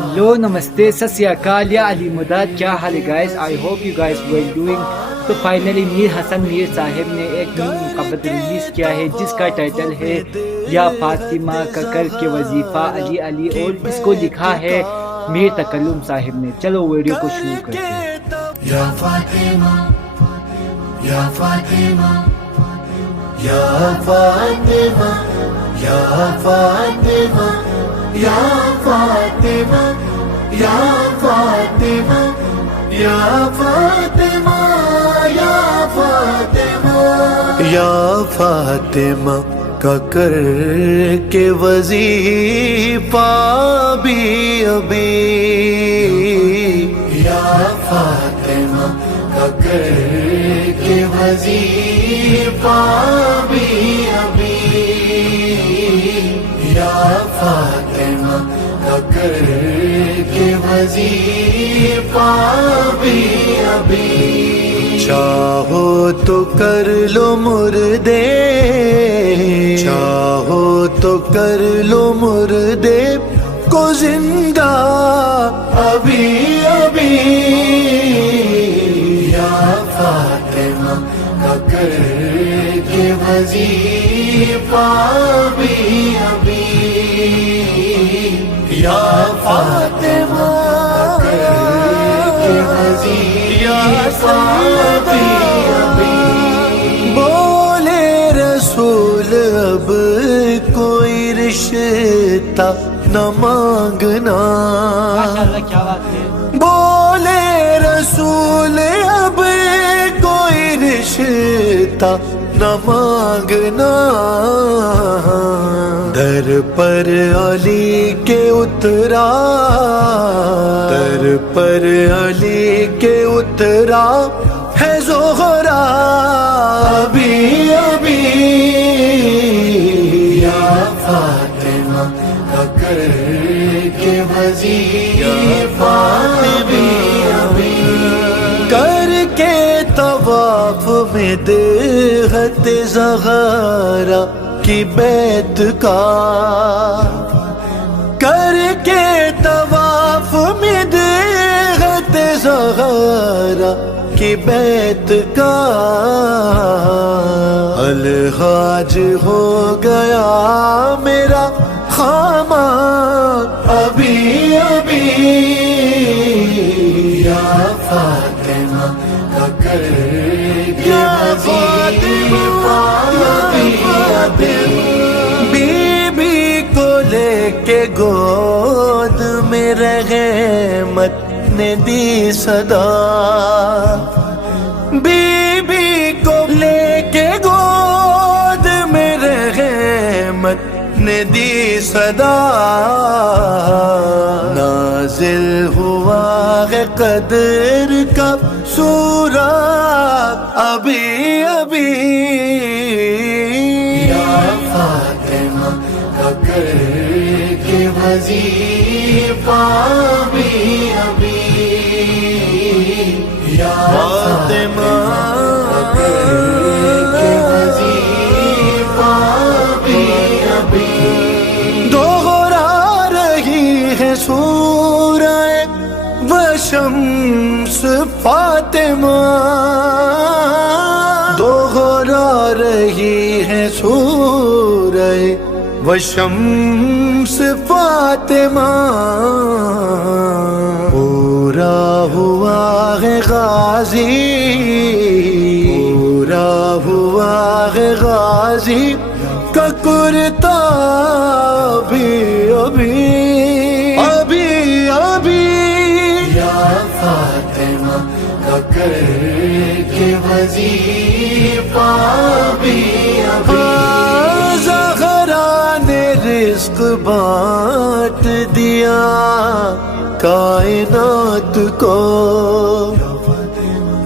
Hello, namaste, sat sri akal, ya Ali Mudad, kya haal hai guys? I hope you guys well doing. تو finally میر حسن میر صاحب نے ایک نئی مقبت release کیا ہے جس کا ٹائٹل ہے یا فاطمہ کا کر کے وظیفہ علی علی، اور اس کو لکھا ہے میر تکلم صاحب نے. چلو ویڈیو کو شروع کرتے ہیں. یا فاطمہ یا فاطمہ یا فاطمہ یا فاطمہ یا فاطمہ یا فاطمہ یا فاطمہ یا فاطمہ یا فاطمہ کا کر کے وظیفہ بھی ابھی، یا فاطمہ کا کر کے وظیفہ بھی ابھی، یا فاطمہ کا کر کے وظیفہ بھی ابھی. چاہو تو کر لو مردے، چاہو تو کر لو مردے کو زندہ ابھی ابھی، یا فاطمہ کا کر کے وظیفہ بھی ابھی، یا فاطمہ کا کر کے وظیفہ بھی ابھی. بولے رسول اب کوئی رشتہ نہ مانگنا، ماشاءاللہ کیا بات ہے. بولے رسول اب کوئی رشتہ نہ مانگنا، در پر علی کے اترا، در پر علی کے اترا ہے زہرا ابھی ابھی، یا فاطمہ کا کر کے وظیفہ بھی ابھی. کر کے طواف میں دیہت زغرا کی بیت کا، کر کے طواف میں دیہت زغرا کی بیت کا، الحاج ہو گیا میرا خامہ ابھی ابھی، یا فاطمہ کا کر کے وظیفہ بھی ابھی. بی بی کو لے کے گود میں رحمت نے دی صدا، بی بی کو لے کے گود میں رحمت نے دی صدا، نازل ہوا ہے قدر کا سورہ ابھی ابھی، یا فاطمہ کا کر کے وظیفہ بھی ابھی، یا فاطمہ کا کر کے وظیفہ بھی ابھی. دوہرا رہی ہے سورہ وشمس فاطمہ، دوہرا رہی ہے سورہ وشمس فاطمہ، پورا ہوا ہے غازی، پورا ہوا ہے غازی کا کرتا بھی ابھی ابھی ابھی، یا فاطمہ کا کر کے وظیفہ بھی ابھی. زہرا نے رزق بانٹ دیا کائنات کو،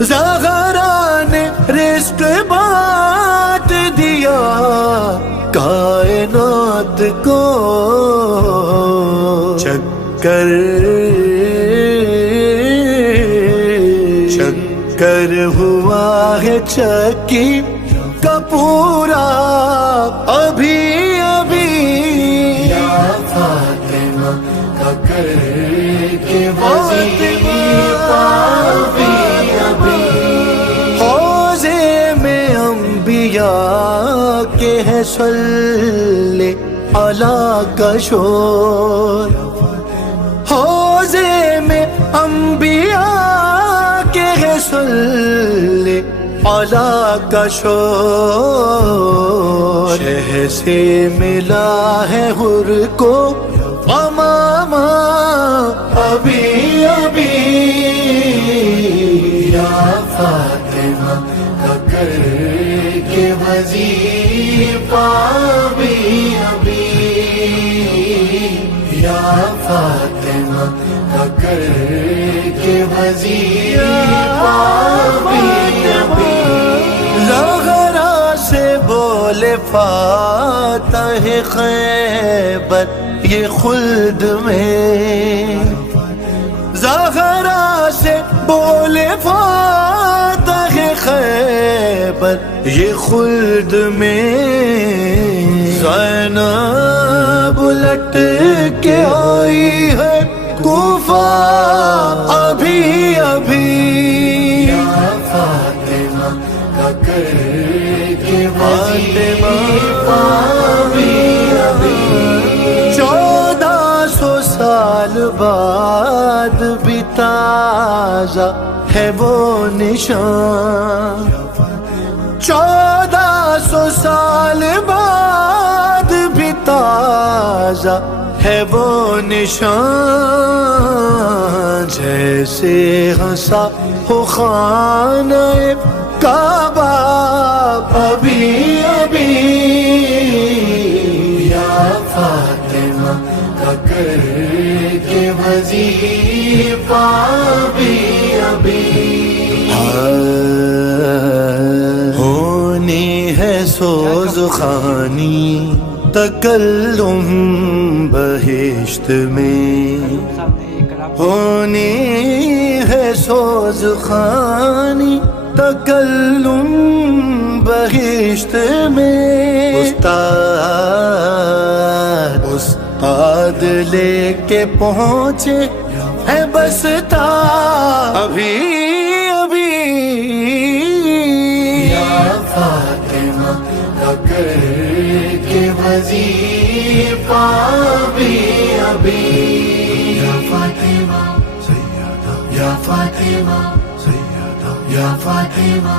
زہرا نے رزق بانٹ دیا کائنات کو، چکر چکر ہوا ہے چکی کا پورا ابھی ابھی، یا فاطمہ کا کر صلی علی کا شور، حوضے میں انبیاء کے ہے صلی علی کا شور، شہ سے ملا ہے حر کو امامہ ابھی ابھی، یا فاطمہ کا کر کے وظیفہ ابھی ابھی، یا فاطمہ کا کر کے وظیفہ ابھی ابھی، زہرا سے بولے فاتح خیبر یہ خلد میں، زہرا سے بولے فاتح خیبر یہ خلد میں، زینب لٹ کے آئی ہے کوفہ ابھی ابھی، یا فاطمہ کا کر کے وظیفہ ابھی ابھی، 1400 سال بعد بھی تازہ ہے وہ نشان، 1400 سال بعد بھی تازہ ہے وہ نشان، جیسے ہنسا ہو خانہ کعبہ ابھی ابھی، یا فاطمہ کا کر کے وظیفہ ابھی ابھی، ہونی ہے سوز خانی تکلم بہشت میں، ہونی ہے سوز خانی تکلم بہشت میں، استاد لے کے پہنچے ہے بستا ابھی ابھی، یا فاطمہ کا کر کے وظیفہ ابھی ابھی، یا فاطمہ سیدہ، یا فاطمہ سیدہ، یا فاطمہ